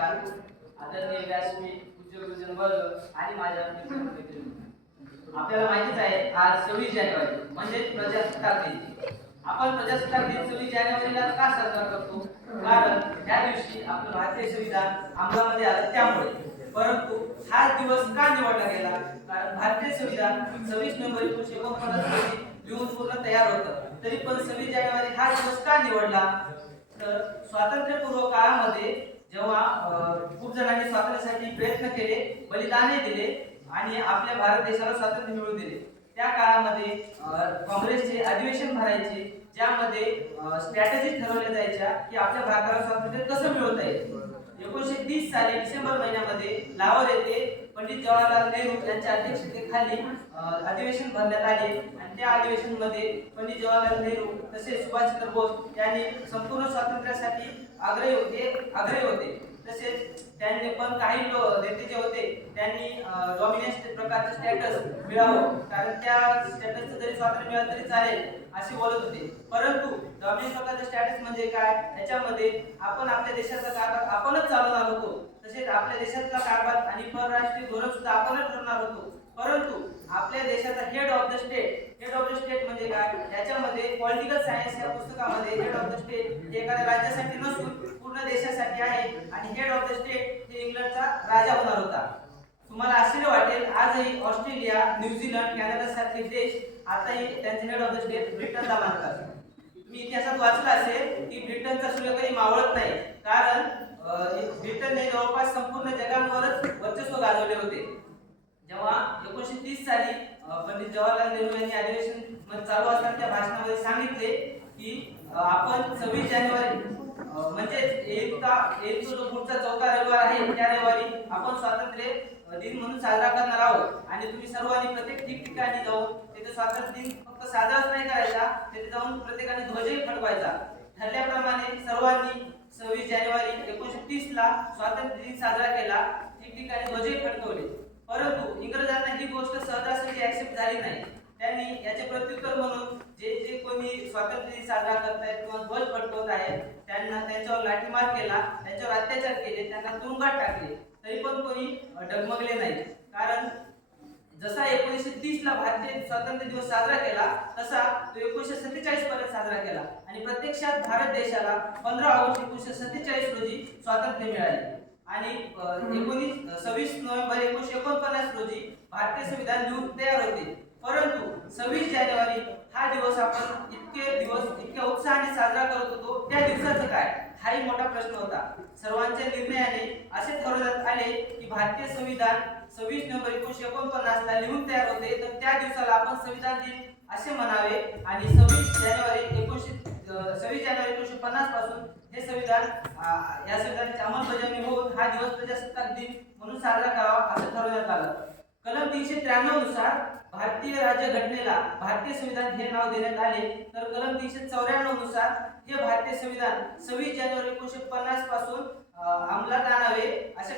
नमस्कार. आदरणीय व्यासपीठ, पूज्य गुरुजन वर्ग आणि माझ्या मित्र-मैत्रिणी. आपल्याला माहितीच आहे आज 26 जानेवारी म्हणजे प्रजासत्ताक दिन. आपण प्रजासत्ताक दिन 26 जानेवारीला का साजरा करतो? कारण त्या दिवशी आपलं भारतीय संविधान अंमलामध्ये आलं त्यामुळे. परंतु हा दिवस का निवडला गेला? कारण भारतीय संविधान 26 नोव्हेंबर 1949 रोजी लिहून पूर्ण तयार होतं. तरी पण 26 जानेवारी हा दिवस का निवडला? तर स्वातंत्र्यपूर्व काळामध्ये जेव्हा खूप जणांनी स्वातंत्र्यासाठी प्रयत्न केले, बलिदाने दिले आणि आपल्या भारत देशाला स्वातंत्र्य मिळवून दिले, त्या काळामध्ये काँग्रेसचे अधिवेशन भरायचे, ज्यामध्ये स्ट्रॅटेजी ठरवल्या जायच्या की आपल्या भारताला स्वातंत्र्य कसं मिळवता येईल. 1930 साली डिसेंबर महिन्यामध्ये लाहोर येथे पंडित जवाहरलाल नेहरू यांच्या अध्यक्षतेखाली अधिवेशन भरण्यात आले आणि त्या अधिवेशनामध्ये पंडित जवाहरलाल नेहरू तसेच सुभाषचंद्र बोस यांनी संपूर्ण स्वातंत्र्यासाठी आग्रही होते. तसेच त्यांनी पण काही नेते जे होते त्यांनी डॉमिनन्स प्रकारचे स्टॅटस मिळावं, कारण त्या स्टॅटसचं जरी स्वातंत्र्य मिळालं तरी चालेल असे बोलत होते. परंतु डॉमिनन्स प्रकारचे स्टॅटस म्हणजे काय? याच्यामध्ये आपण आपल्या देशाचा कारभार आपणच चालवणार होतो, तसेच आपल्या देशाचा कारभार आणि परराष्ट्रीय धोरण सुद्धा आपणच ठरवणार होतो. परंतु आपल्या देशाचा हेड ऑफ द स्टेट म्हणजे काय? याच्यामध्ये पॉलिटिकल सायन्स या पुस्तकामध्ये हेड ऑफ द स्टेट हे एखाद्या राज्यासाठी नसून पूर्ण देशासाठी आहे आणि हेड ऑफ द स्टेट हे इंग्लंडचा राजा होणार होता. तुम्हाला आश्चर्य वाटेल, आजही ऑस्ट्रेलिया, न्यूझीलंड, कॅनडा सारखे देश आताही त्यांचे हेड ऑफ द स्टेट ब्रिटनला मानतात. तुम्ही इतिहासात वाचलं असेल की ब्रिटनचा सूर्य कधी मावळत नाही, कारण ब्रिटनने जवळपास संपूर्ण जगावरच वर्चस्व गाजवले होते. जेव्हा 1930 साली पंडित जवाहरलाल नेहरू यांनी अधिवेशन चालू असताना त्या भाषणामध्ये सांगितले की आपण 26 जानेवारी म्हणजे येईल जो पुढचा चौथा रविवार आहे त्या रविवारी आपण स्वातंत्र्य दिन म्हणून साजरा करणार आहोत आणि तुम्ही सर्वांनी प्रत्येक ठिकठिकाणी जाऊन तिथे स्वातंत्र्य दिन फक्त साजराच नाही करायचा, तिथे जाऊन प्रत्येकाने ध्वजही फडकवायचा. ठरल्याप्रमाणे सर्वांनी 26 जानेवारी 1930 ला स्वातंत्र्य दिन साजरा केला, ठिकठिकाणी ध्वजही फडकवले. परंतु इंग्रजांना ही गोष्ट सहजासहजी ऍक्सेप्ट झाली नाही. त्यांनी याचे प्रत्युत्तर म्हणून जे कोणी स्वातंत्र्य दिन साजरा करतायत किंवा ध्वज फडकवत आहेत त्यांच्यावर लाठीमार केला, त्यांच्यावर अत्याचार केले, त्यांना तुरुंगात टाकले. तरी पण कोणी डगमगले नाही, कारण जसा 1930 ला भारतीय स्वातंत्र्य दिवस साजरा केला तसा तो 1947 पर्यंत साजरा केला आणि प्रत्यक्षात भारत देशाला 15 ऑगस्ट 1947 रोजी स्वातंत्र्य मिळाले आणि 26 नोव्हेंबर 1949 रोजी भारतीय संविधान लिहून तयार होते. परंतु 26 जानेवारी हा दिवस आपण इतक्या उत्साहाने साजरा करत होतो, त्या दिवसाचं काय? हाही मोठा प्रश्न होता. सर्वांच्या निर्णयाने असे ठरवण्यात आले की भारतीय संविधान 26 नोव्हेंबर 1949 ला लिहून तयार होते, तर त्या दिवसाला आपण संविधान दिन असे म्हणावे आणि 26 जानेवारी 1950 पासून हे संविधान या संविधानाची अंमलबजावणी होऊन हा दिवस प्रजासत्ताक दिन म्हणून साजरा करावा असं ठरवण्यात आलं. कलम 393 नुसार भारतीय राज्यघटनेला भारतीय संविधान हे नाव देण्यात आले, तर कलम 394 नुसार हे भारतीय संविधान 26 जानेवारी 1950 पासून अंमलात आणावे असे